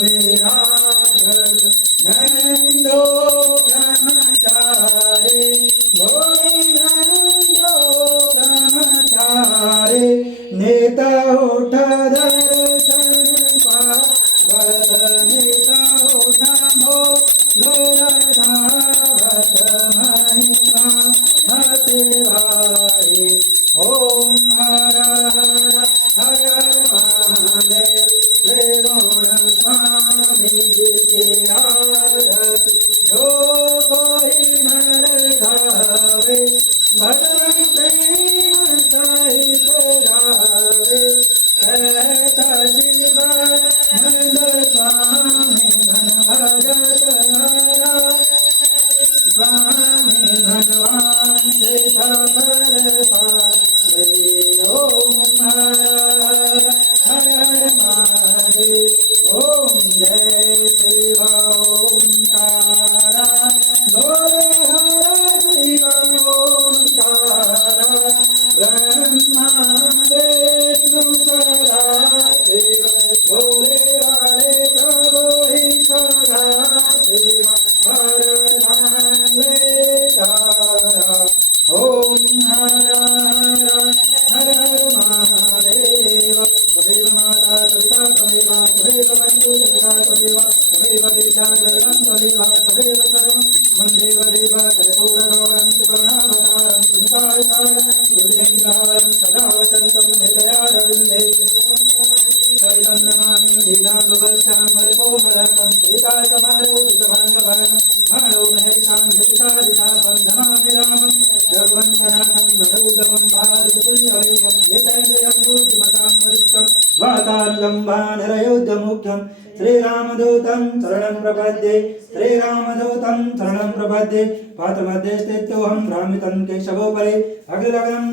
विराजत नंदो ब्रह्मचारी भोले नंदो ब्रह्मचारी नित उठ दर्शन पावत नित उठ मोलधावत महिमा हतिवारी ओम हर हर हर महादेव त्रिगुण स्वामी जी की आरती जो कोई नर गावे भगवान प्रेम सहित गावे कहता शिवानंद स्वामी मन भगत हरा स्वामी भगवान से सफल पावे ओम हर हर हर महादेव ओम जय शिव ओंकारा भोले हर शिव ओंकारा ब्रह्मा विष्णु सदा शिव भोले वाले प्रभु ही सदा शिव हर धामे धारा ओम हर हर हर हर महादेव त्वमेव माता पिता त्वमेव त्वमेव बन्धु सखा त्वमेव त्वमेव विद्या द्रविणं त्वमेव त्वमेव सर्वं वन्देव देव कर्पूरगौरं त्रिपुरावतारं सुनितायसारं बुद्धिन्द्रावरं सदा वसन्तं हृदयारविन्दे सरितं नमामि नीलाम्बवस्यां भरतोमलकं सीतासमारोपितभाण्डभानं माणो महर्षां जटितादितापं नमामि रामं जगवन्तनाथं मनोजवं भारततुल्यवेगं जितेन्द्रियं बुद्धिमतां वरिष्ठं वातानुकम्पानरयोध्यमुख्यं श्रीरामदूतं शरणं प्रपद्ये श्रीरामदूतं शरणं प्रपद्ये पात्रमध्ये स्थितोऽहं भ्रामितं केशवोपरि अग्रगणं